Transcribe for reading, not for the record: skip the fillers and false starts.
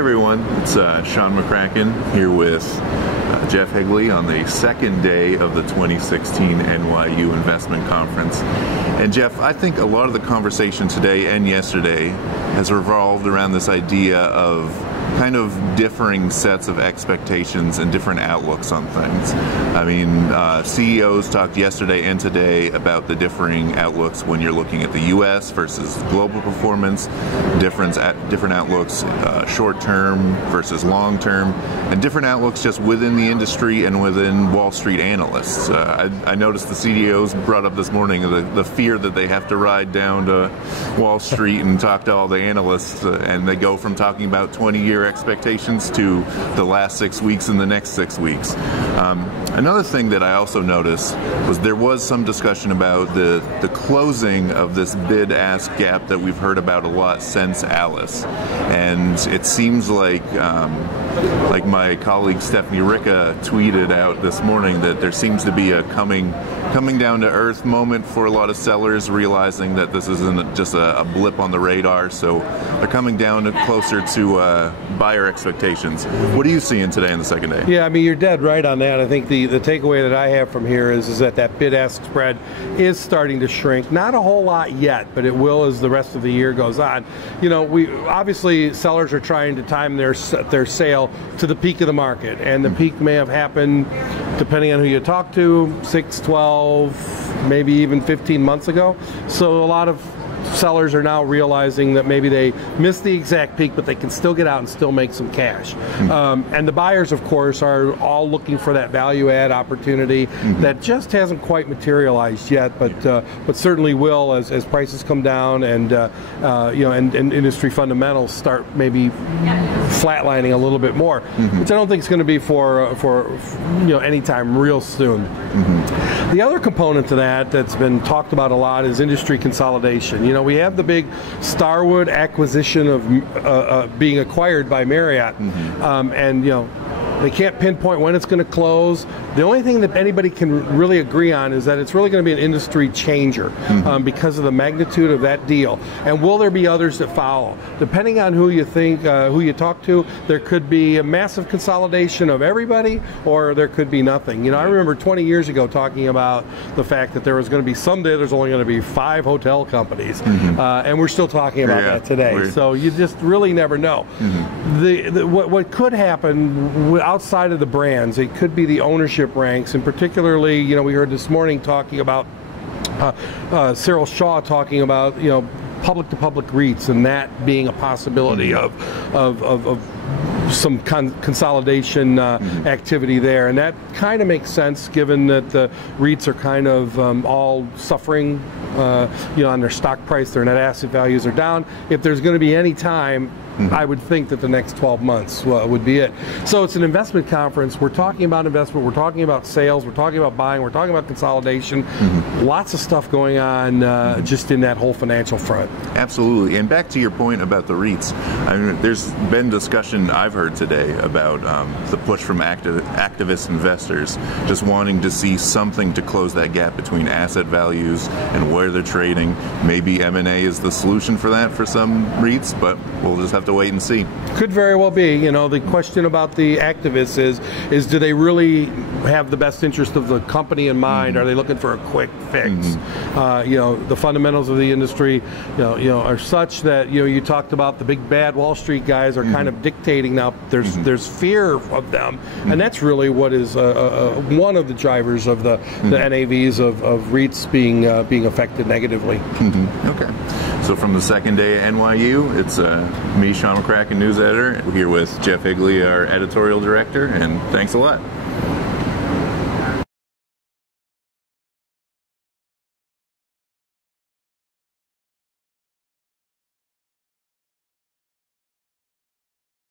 everyone, it's Sean McCracken here with Jeff Higley on the second day of the 2016 NYU Investment Conference. And Jeff, I think a lot of the conversation today and yesterday has revolved around this idea of kind of differing sets of expectations and different outlooks on things. I mean, CEOs talked yesterday and today about the differing outlooks when you're looking at the U.S. versus global performance, different outlooks short-term versus long-term, and different outlooks just within the industry and within Wall Street analysts. I noticed the CEOs brought up this morning the fear that they have to ride down to Wall Street and talk to all the analysts, and they go from talking about 20-year expectations to the last 6 weeks and the next 6 weeks. Another thing that I also noticed was there was some discussion about the closing of this bid-ask gap that we've heard about a lot since Alice, and it seems like my colleague Stephanie Ricca tweeted out this morning that there seems to be a coming down to earth moment for a lot of sellers, realizing that this isn't just a blip on the radar, so they're coming down closer to buyer expectations. What are you seeing today in the second day? Yeah, I mean, you're dead right on that. I think the takeaway that I have from here is that bid-ask spread is starting to shrink. Not a whole lot yet, but it will as the rest of the year goes on. You know, obviously sellers are trying to time their sale to the peak of the market, and the peak may have happened, depending on who you talk to, 6, 12, maybe even 15 months ago. So a lot of sellers are now realizing that maybe they missed the exact peak, but they can still get out and still make some cash. And the buyers, of course, are all looking for that value add opportunity that just hasn't quite materialized yet, but certainly will as prices come down and you know, and industry fundamentals start maybe flatlining a little bit more, which I don't think is going to be for you know, anytime real soon. The other component to that's been talked about a lot is industry consolidation. You know, we have the big Starwood acquisition of being acquired by Marriott, and you know, they can't pinpoint when it's going to close. The only thing that anybody can really agree on is that it's really going to be an industry changer because of the magnitude of that deal. And will there be others that follow? Depending on who you think, who you talk to, there could be a massive consolidation of everybody, or there could be nothing. You know, I remember 20 years ago talking about the fact that there was going to be someday there's only going to be 5 hotel companies, and we're still talking about that today. So you just really never know. What could happen outside of the brands, it could be the ownership ranks, and particularly, you know, we heard this morning talking about Cyril Shaw talking about, you know, public-to-public REITs, and that being a possibility of some consolidation activity there, and that kind of makes sense given that the REITs are kind of all suffering, you know, on their stock price. Their net asset values are down. If there's going to be any time, I would think that the next 12 months would be it. So it's an investment conference. We're talking about investment. We're talking about sales. We're talking about buying. We're talking about consolidation. Lots of stuff going on just in that whole financial front. Absolutely. And back to your point about the REITs, I mean, there's been discussion I've heard today about the push from activist investors just wanting to see something to close that gap between asset values and where they're trading. Maybe M&A is the solution for that for some REITs, but we'll just have to wait and see. Could very well be. You know, the question about the activists is do they really have the best interest of the company in mind? Are they looking for a quick fix? You know, the fundamentals of the industry, you know, are such that, you know, you talked about the big bad Wall Street guys are kind of dictating now. There's fear of them, and that's really what is one of the drivers of the NAVs of REITs being affected negatively. Okay. So from the second day at NYU, it's me, Sean McCracken, news editor, here with Jeff Higley, our editorial director, and thanks a lot.